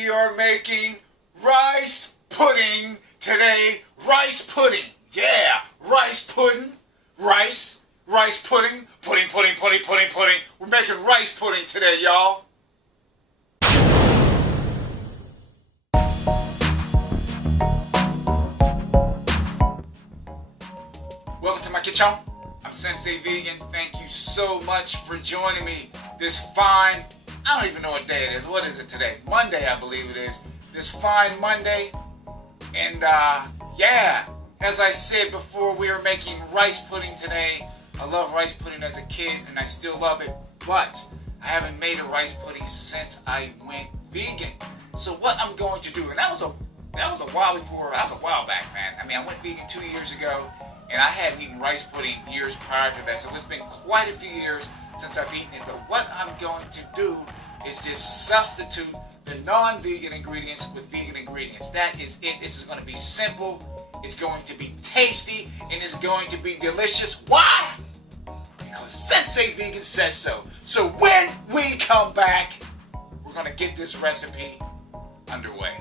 We are making rice pudding today. Rice pudding. Yeah, rice pudding. Rice pudding. Pudding. We're making rice pudding today, y'all. Welcome to my kitchen. I'm Sensei Vegan. Thank you so much for joining me this fine, I don't even know what day it is. What is it today? Monday, I believe it is. This fine Monday. And yeah, as I said before, we are making rice pudding today. I love rice pudding as a kid and I still love it, but I haven't made a rice pudding since I went vegan. So what I'm going to do, and that was a while back, man. I mean, I went vegan 2 years ago, and I hadn't eaten rice pudding years prior to that. So it's been quite a few years since I've eaten it. But what I'm going to do is just substitute the non-vegan ingredients with vegan ingredients. That is it. This is going to be simple. It's going to be tasty, and it's going to be delicious. Why? Because Sensei Vegan says so. So when we come back, we're going to get this recipe underway.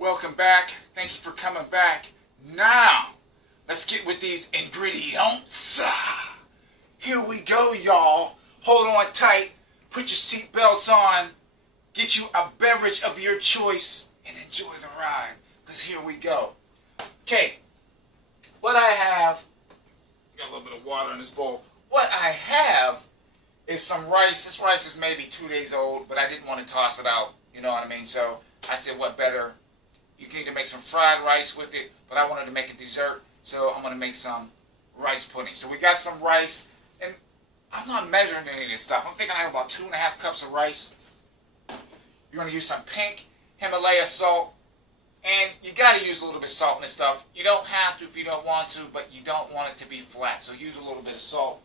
Welcome back. Thank you for coming back. Now, let's get with these ingredients. Here we go, y'all. Hold on tight. Put your seatbelts on. Get you a beverage of your choice and enjoy the ride. Because here we go. Okay, what I have, got a little bit of water in this bowl. What I have is some rice. This rice is maybe 2 days old, but I didn't want to toss it out. You know what I mean? So I said, what better? You can either make some fried rice with it, but I wanted to make a dessert, so I'm going to make some rice pudding. So we got some rice, and I'm not measuring any of this stuff. I'm thinking I have about 2.5 cups of rice. You're going to use some pink Himalaya salt, and you got to use a little bit of salt in this stuff. You don't have to if you don't want to, but you don't want it to be flat, so use a little bit of salt.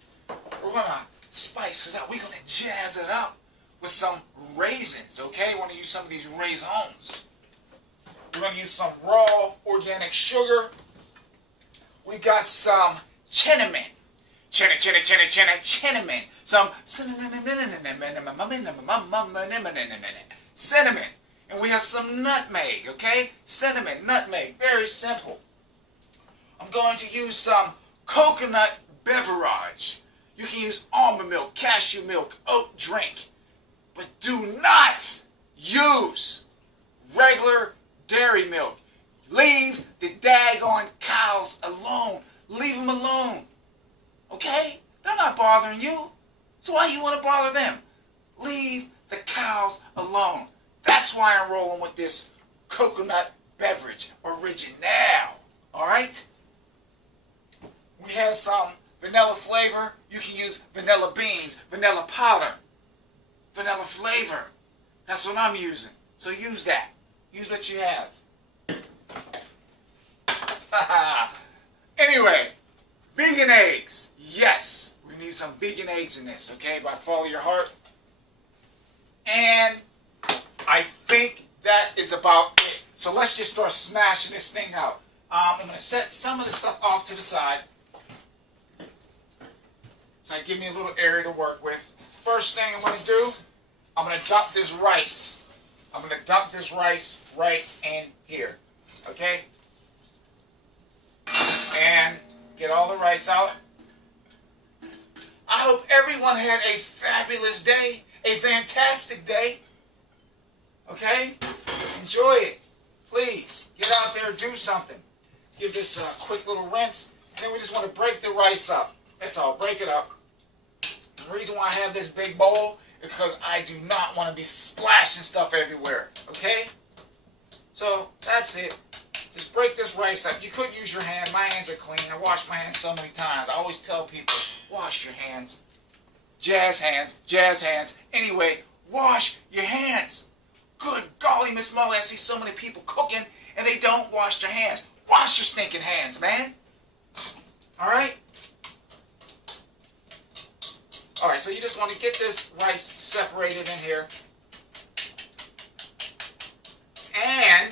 We're going to spice it up. We're going to jazz it up with some raisins, okay? We're going to use some of these raisins. We're going to use some raw organic sugar. We got some cinnamon. Cinnamon. Some cinnamon. And we have some nutmeg, okay? Cinnamon, nutmeg, very simple. I'm going to use some coconut beverage. You can use almond milk, cashew milk, oat drink. But do not use regular dairy milk. Leave the daggone cows alone. Leave them alone. Okay? They're not bothering you. So why you want to bother them? Leave the cows alone. That's why I'm rolling with this coconut beverage original. Alright? We have some vanilla flavor. You can use vanilla beans, vanilla powder, vanilla flavor. That's what I'm using. So use that. Use what you have. Anyway, vegan eggs. Yes, we need some vegan eggs in this, okay? By follow your heart. And I think that is about it. So let's just start smashing this thing out. I'm going to set some of the stuff off to the side. So that give me a little area to work with. First thing I'm going to do, I'm going to dump this rice. I'm going to dump this rice right in here, okay? And get all the rice out. I hope everyone had a fabulous day, a fantastic day, okay? Enjoy it. Please, get out there, do something. Give this a quick little rinse, and then we just want to break the rice up. That's all, break it up. The reason why I have this big bowl because I do not want to be splashing stuff everywhere, okay? So, that's it. Just break this rice up. You could use your hand. My hands are clean. I wash my hands so many times. I always tell people, wash your hands. jazz hands, jazz hands. Anyway, wash your hands. Good golly, Miss Molly, I see so many people cooking and they don't wash their hands. Wash your stinking hands, man. All right? All right, so you just want to get this rice separated in here. And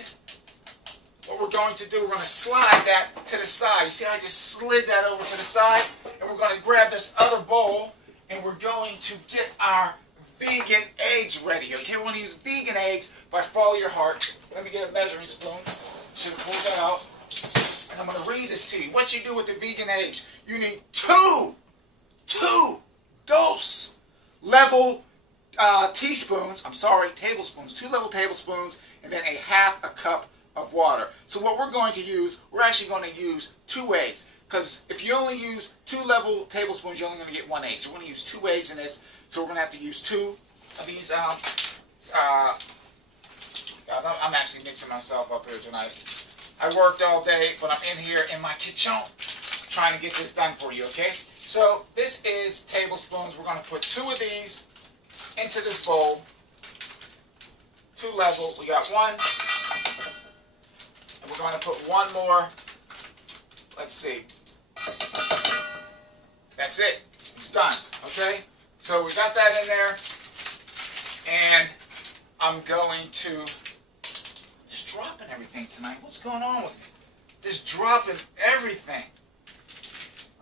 what we're going to do, we're going to slide that to the side. You see how I just slid that over to the side? And we're going to grab this other bowl, and we're going to get our vegan eggs ready. Okay, we're going to use vegan eggs by Follow Your Heart. Let me get a measuring spoon. Should have pulled that out. And I'm going to read this to you. What you do with the vegan eggs, you need two dose level tablespoons, 2 level tablespoons, and then a half a cup of water. So what we're going to use, we're actually going to use 2 eggs. Because if you only use 2 level tablespoons, you're only going to get 1 egg. So we're going to use 2 eggs in this. So we're going to have to use 2 of these. Guys, I'm actually mixing myself up here tonight. I worked all day, but I'm in here in my kitchen trying to get this done for you, okay? So this is tablespoons. We're going to put 2 of these into this bowl. 2 level. We got 1. And we're going to put 1 more. Let's see. That's it. It's done. Okay? So we got that in there. And I'm going to... Just dropping everything tonight. What's going on with me? Just dropping everything.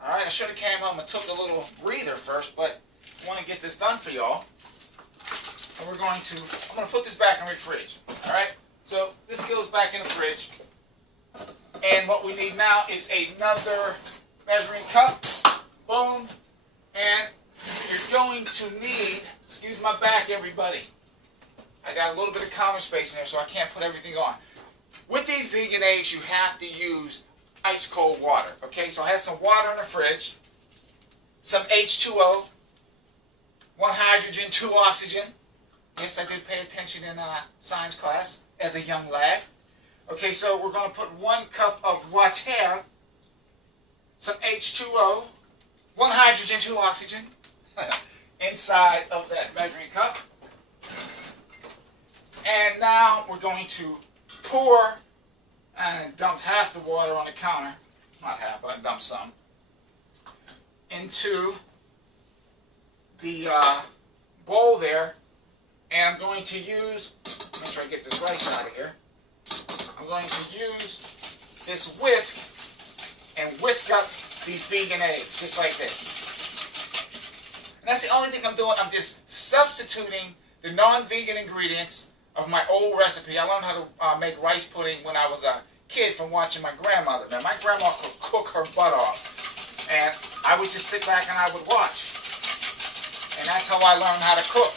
Alright, I should have came home and took a little breather first, but I want to get this done for y'all. And I'm going to put this back in the fridge. Alright? So this goes back in the fridge. And what we need now is another measuring cup. Boom. And you're going to need, excuse my back everybody. I got a little bit of counter space in there so I can't put everything on. With these vegan eggs you have to use ice cold water. Okay, so I have some water in the fridge. Some H2O. 1 hydrogen, 2 oxygen. Yes, I did pay attention in science class as a young lad. Okay, so we're going to put 1 cup of water, some H2O, 1 hydrogen, 2 oxygen, inside of that measuring cup. And now we're going to pour and dump half the water on the counter, not half, but I dumped some, into the bowl there. And I'm going to use, make sure I get this rice out of here. I'm going to use this whisk and whisk up these vegan eggs, just like this. And that's the only thing I'm doing. I'm just substituting the non-vegan ingredients of my old recipe. I learned how to make rice pudding when I was a kid from watching my grandmother. Now, my grandma could cook her butt off. And I would just sit back and I would watch. And that's how I learned how to cook.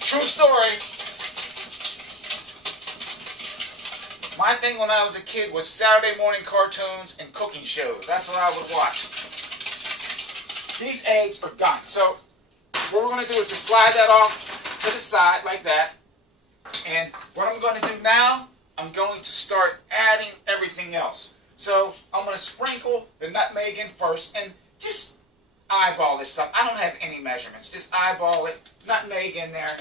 True story. My thing when I was a kid was Saturday morning cartoons and cooking shows. That's what I would watch. These eggs are done. So what we're going to do is just slide that off to the side like that. And what I'm going to do now, I'm going to start adding everything else. So I'm going to sprinkle the nutmeg in first and just eyeball this stuff. I don't have any measurements. Just eyeball it. Nutmeg in there.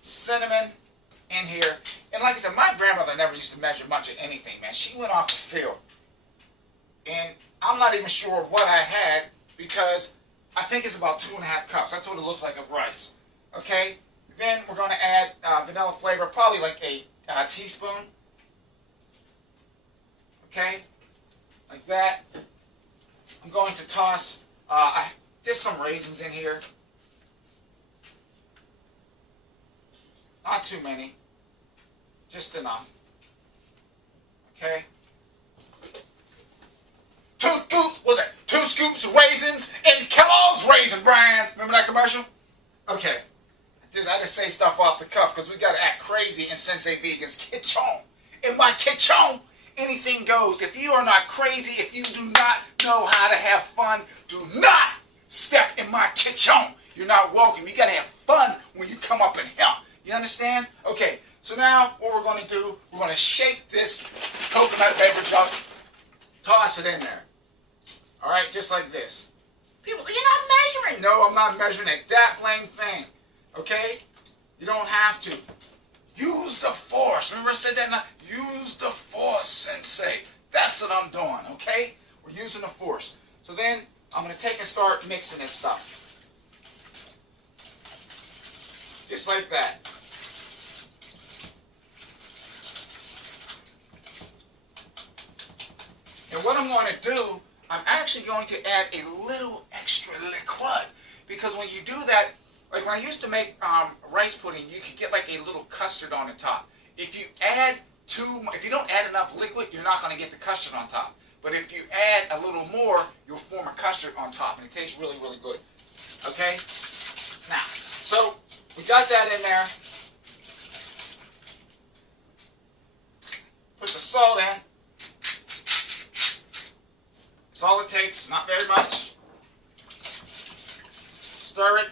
Cinnamon in here. And like I said, my grandmother never used to measure much of anything, man. She went off the field. And I'm not even sure what I had because I think it's about 2.5 cups. That's what it looks like of rice. Okay? Then we're going to add vanilla flavor, probably like a teaspoon. Okay? Like that. I'm going to toss just some raisins in here. Not too many. Just enough. Okay? 2 scoops, what's that? 2 scoops of raisins in Kellogg's Raisin Bran. Remember that commercial? Okay. I just say stuff off the cuff because we got to act crazy in Sensei Vegan's kitchen. In my kitchen, anything goes. If you are not crazy, if you do not know how to have fun, do not step in my kitchen. You're not welcome. You got to have fun when you come up in here. You understand? Okay, so now what we're going to do, we're going to shake this coconut beverage up, toss it in there. All right, just like this. People, you're not No, I'm not measuring it. That blame thing. Okay? You don't have to. Use the force. Remember I said that now? Use the force, Sensei. That's what I'm doing, okay? We're using the force. So then I'm going to take and start mixing this stuff. Just like that. And what I'm going to do, I'm actually going to add a little extra liquid. Because when you do that, like when I used to make rice pudding, you could get like a little custard on the top. If you don't add enough liquid, you're not going to get the custard on top. But if you add a little more, you'll form a custard on top, and it tastes really, really good. Okay? Now, so we got that in there. Put the salt in. That's all it takes, not very much. Stir it.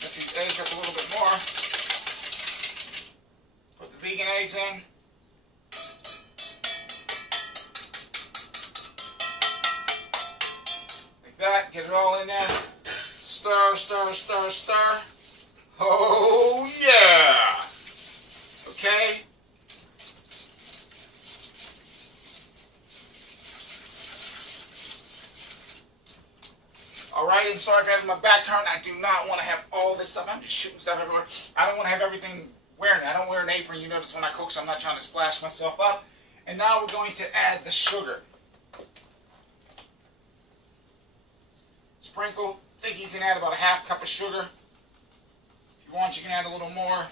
Mix these eggs up a little bit more. Put the vegan eggs in. Like that, get it all in there. Stir, stir, stir, stir. Oh yeah! Okay? Alright, I'm sorry for having my back turned. I do not want to have all this stuff. I'm just shooting stuff everywhere. I don't want to have everything wearing it. I don't wear an apron, you notice when I cook, so I'm not trying to splash myself up. And now we're going to add the sugar. Sprinkle. I think you can add about a half cup of sugar. If you want, you can add a little more.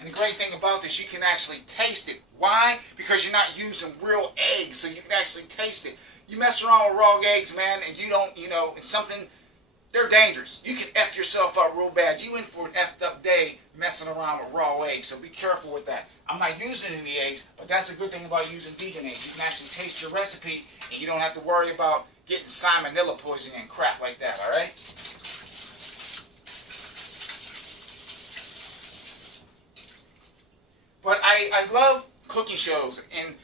And the great thing about this, you can actually taste it. Why? Because you're not using real eggs, so you can actually taste it. You mess around with raw eggs, man, and you don't, it's something, they're dangerous. You can F yourself up real bad. You in for an effed up day messing around with raw eggs, so be careful with that. I'm not using any eggs, but that's a good thing about using vegan eggs. You can actually taste your recipe, and you don't have to worry about getting salmonella poisoning and crap like that, all right? But I love cooking shows, and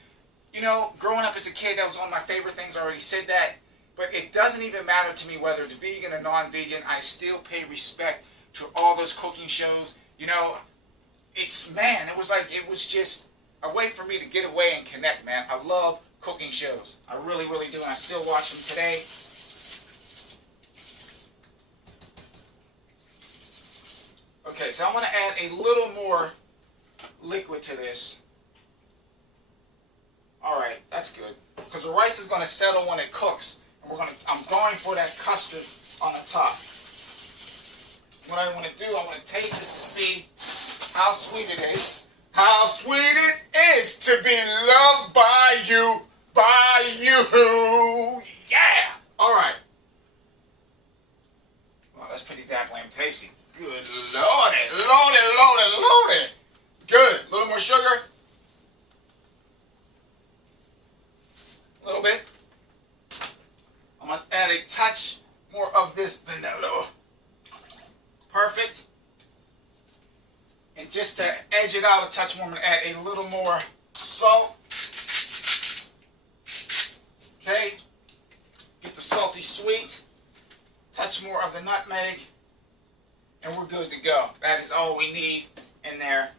growing up as a kid, that was one of my favorite things. I already said that, but it doesn't even matter to me whether it's vegan or non-vegan. I still pay respect to all those cooking shows. It was just a way for me to get away and connect, man. I love cooking shows. I really, really do, and I still watch them today. Okay, so I'm going to add a little more liquid to this. Alright, that's good. Because the rice is going to settle when it cooks. And I'm going for that custard on the top. What I want to do, I want to taste this to see how sweet it is. How sweet it is to be loved by you. Yeah! Alright. Well, that's pretty damn tasty. Good lordy. Good. A little more sugar. A little bit. I'm going to add a touch more of this vanilla. Perfect. And just to edge it out a touch more, I'm going to add a little more salt. Okay. Get the salty sweet. Touch more of the nutmeg. And we're good to go. That is all we need in there.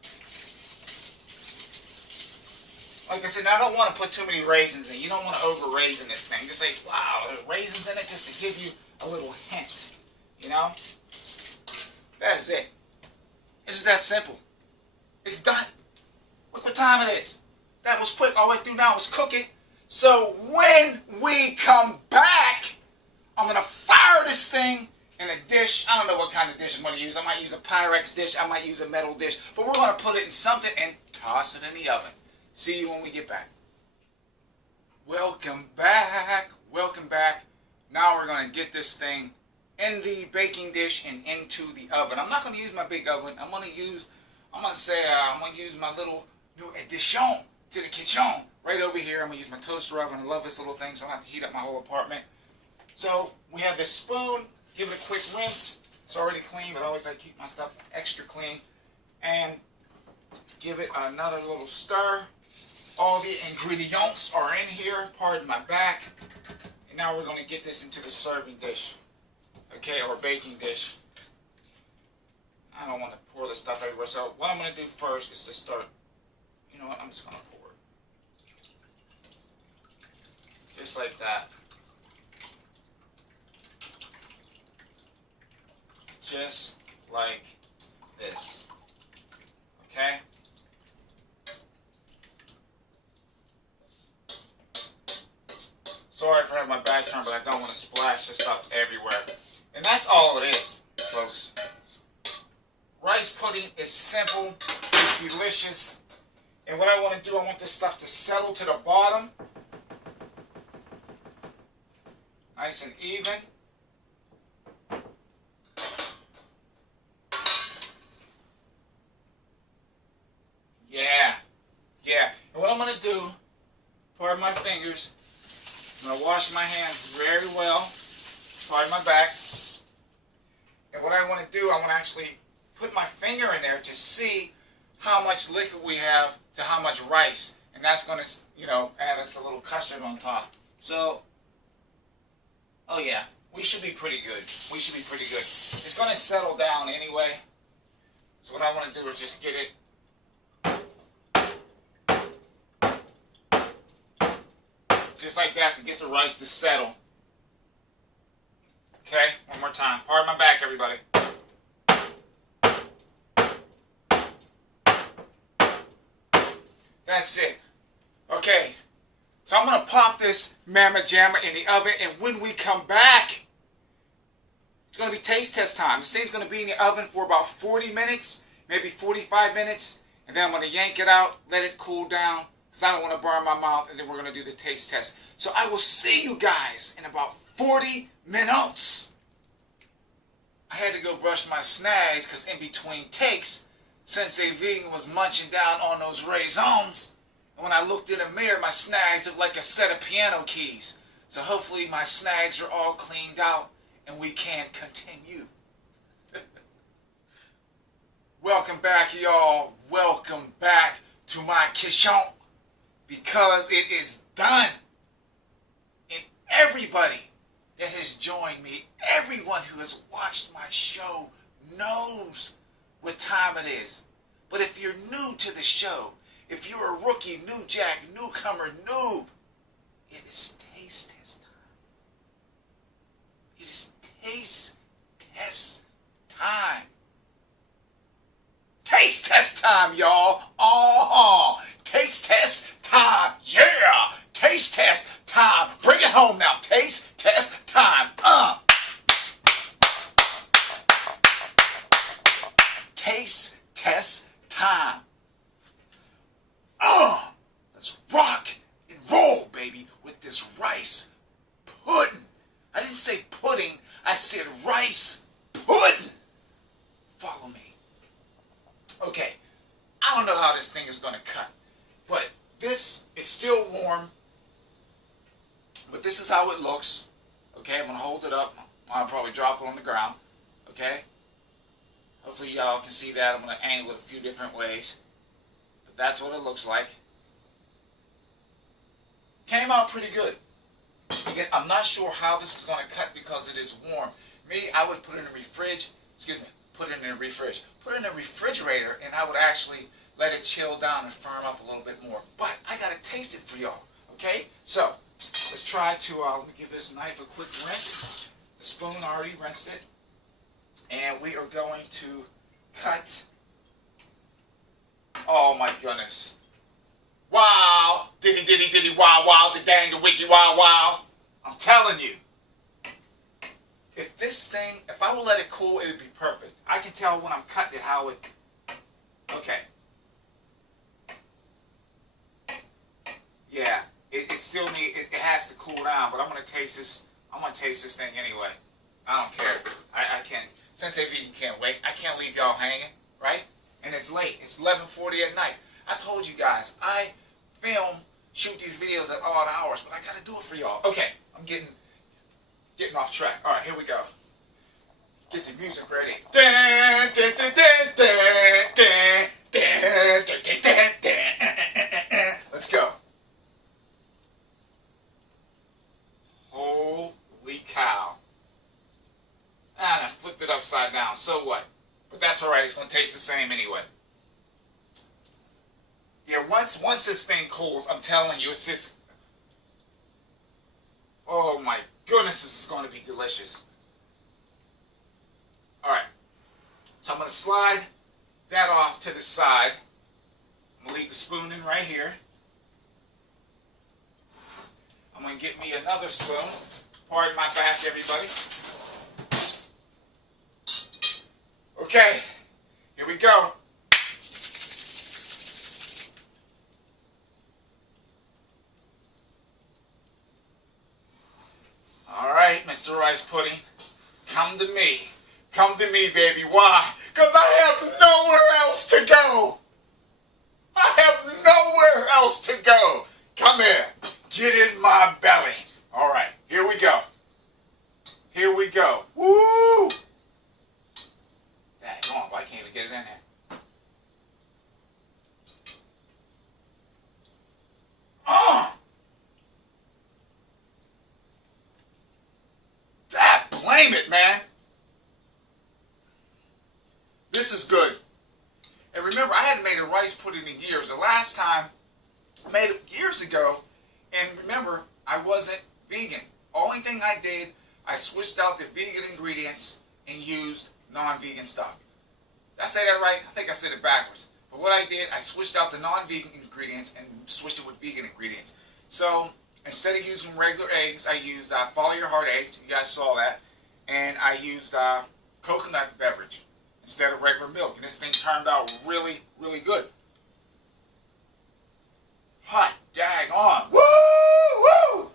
Like I said, I don't want to put too many raisins in. You don't want to over raisin this thing. Just say, wow, there's raisins in it, just to give you a little hint. That is it. It's just that simple. It's done. Look what time it is. That was quick. All the way through now was cooking. So when we come back, I'm going to fire this thing in a dish. I don't know what kind of dish I'm going to use. I might use a Pyrex dish. I might use a metal dish. But we're going to put it in something and toss it in the oven. See you when we get back. Welcome back. Welcome back. Now we're going to get this thing in the baking dish and into the oven. I'm not going to use my big oven. I'm going to use my little new addition to the kitchen right over here. I'm going to use my toaster oven. I love this little thing, so I don't have to heat up my whole apartment. So we have this spoon. Give it a quick rinse. It's already clean, but I always like to keep my stuff extra clean. And give it another little stir. All the ingredients are in here, pardon my back. And now we're going to get this into the serving dish, okay, or baking dish. I don't want to pour this stuff everywhere, so what I'm going to do first is to start, you know what, I'm just going to pour it. Just like that. Just like this, okay? Sorry for having my back turned, but I don't want to splash this stuff everywhere. And that's all it is, folks. Rice pudding is simple, it's delicious. And what I want to do, I want this stuff to settle to the bottom. Nice and even. Yeah. And what I'm going to do, pardon my fingers, I'm going to wash my hands very well, pardon my back. And what I want to do, I want to actually put my finger in there to see how much liquid we have to how much rice. And that's going to, you know, add us a little custard on top. So, oh yeah, we should be pretty good. We should be pretty good. It's going to settle down anyway. So what I want to do is just get it just like that to get the rice to settle. Okay, one more time. Pardon my back, everybody. That's it. Okay, so I'm going to pop this Mamma Jamma in the oven, and when we come back, it's going to be taste test time. This thing's going to be in the oven for about 40 minutes, maybe 45 minutes, and then I'm going to yank it out, let it cool down, because I don't want to burn my mouth, and then we're going to do the taste test. So I will see you guys in about 40 minutes. I had to go brush my snags, because in between takes, Sensei Vegan was munching down on those raisins. And when I looked in the mirror, my snags looked like a set of piano keys. So hopefully my snags are all cleaned out, and we can continue. Welcome back, y'all. Welcome back to my kitchen, because it is done. And everybody that has joined me, everyone who has watched my show knows what time it is. But if you're new to the show, if you're a rookie, new jack, newcomer, noob, it is taste test time. It is taste test time. Taste test time, y'all. Taste test time. Yeah. Taste test time. Bring it home now. Taste test time. Taste test time. Let's rock and roll, baby, with this rice pudding. I didn't say pudding. I said rice pudding. Follow me. Okay, I don't know how this thing is going to cut, but this is still warm, but this is how it looks. Okay, I'm going to hold it up. I'll probably drop it on the ground. Okay, hopefully y'all can see that. I'm going to angle it a few different ways, but that's what it looks like. Came out pretty good. Again, I'm not sure how this is going to cut because it is warm. Me, I would put it in the put it in the refrigerator, and I would actually let it chill down and firm up a little bit more. But I got to taste it for y'all, okay? So, let's try to, let me give this knife a quick rinse. The spoon already rinsed it. And we are going to cut. Oh my goodness. Wow. Diddy, diddy, diddy, wow, wow, the dang, the wiki, wow, wow. I'm telling you. If this thing, if I would let it cool, it would be perfect. I can tell when I'm cutting it how it, okay. Yeah, it still needs, it has to cool down, but I'm going to taste this thing anyway. I don't care. I can't, Sensei Vegan can't wait. I can't leave y'all hanging, right? And it's late. It's 11:40 at night. I told you guys, I shoot these videos at odd hours, but I got to do it for y'all. Okay, I'm getting off track. All right, here we go. Get the music ready. going to taste the same anyway. Yeah, once this thing cools, I'm telling you, it's just... Oh my goodness, this is going to be delicious. Alright. So I'm going to slide that off to the side. I'm going to leave the spoon in right here. I'm going to get me another spoon. Pardon my back, everybody. Okay, here we go. All right, Mr. Rice Pudding, come to me. Come to me, baby. Why? Because I have nowhere else to go. I have nowhere else to go. Come here. Get in my belly. All right, here we go. Here we go. Woo! Dang on, why can't we get it in there? Oh! Blame it, man. This is good. And remember, I hadn't made a rice pudding in years. The last time I made it years ago, and remember, I wasn't vegan. Only thing I did, I switched out the vegan ingredients and used non-vegan stuff. Did I say that right? I think I said it backwards. But what I did, I switched out the non-vegan ingredients and switched it with vegan ingredients. So instead of using regular eggs, I used follow your heart eggs. You guys saw that. And I used coconut beverage instead of regular milk. And this thing turned out really, really good. Hot dag on. Woo! Woo!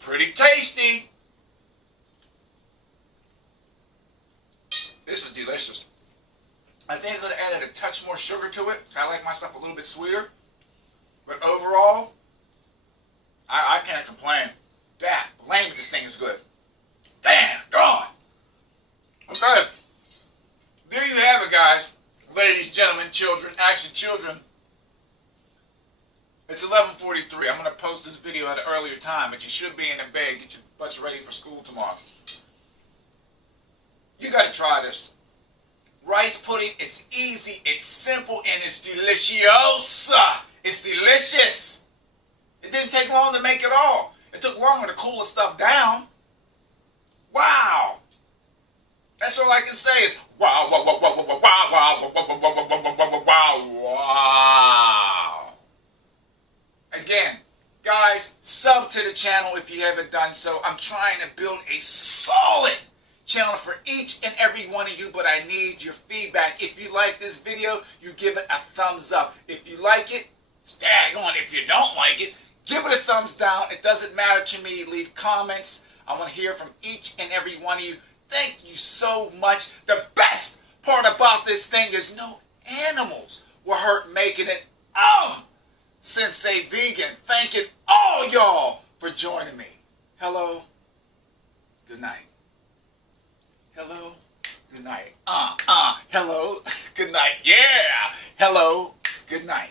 Pretty tasty. This was delicious. I think I could have added a touch more sugar to it. I like my stuff a little bit sweeter. But overall, I can't complain. Blame it, this thing is good. Damn, gone. Okay. There you have it, guys. Ladies, gentlemen, children, actually children. It's 11:43. I'm going to post this video at an earlier time, but you should be in the bed. Get your butts ready for school tomorrow. You got to try this. Rice pudding, it's easy, it's simple, and it's deliciosa. It's delicious. It didn't take long to make it all. It took longer to cool the stuff down. Wow. That's all I can say is wow, wow, wow, wow, wow, wow, wow, wow, wow, wow, wow, wow. Again, guys, sub to the channel if you haven't done so. I'm trying to build a solid channel for each and every one of you, but I need your feedback. If you like this video, you give it a thumbs up. If you like it, stag on. If you don't like it, give it a thumbs down. It doesn't matter to me. Leave comments. I want to hear from each and every one of you. Thank you so much. The best part about this thing is no animals were hurt making it. Sensei Vegan, thanking all y'all for joining me. Hello, good night. Hello, good night. Hello, good night. Yeah. Hello, good night.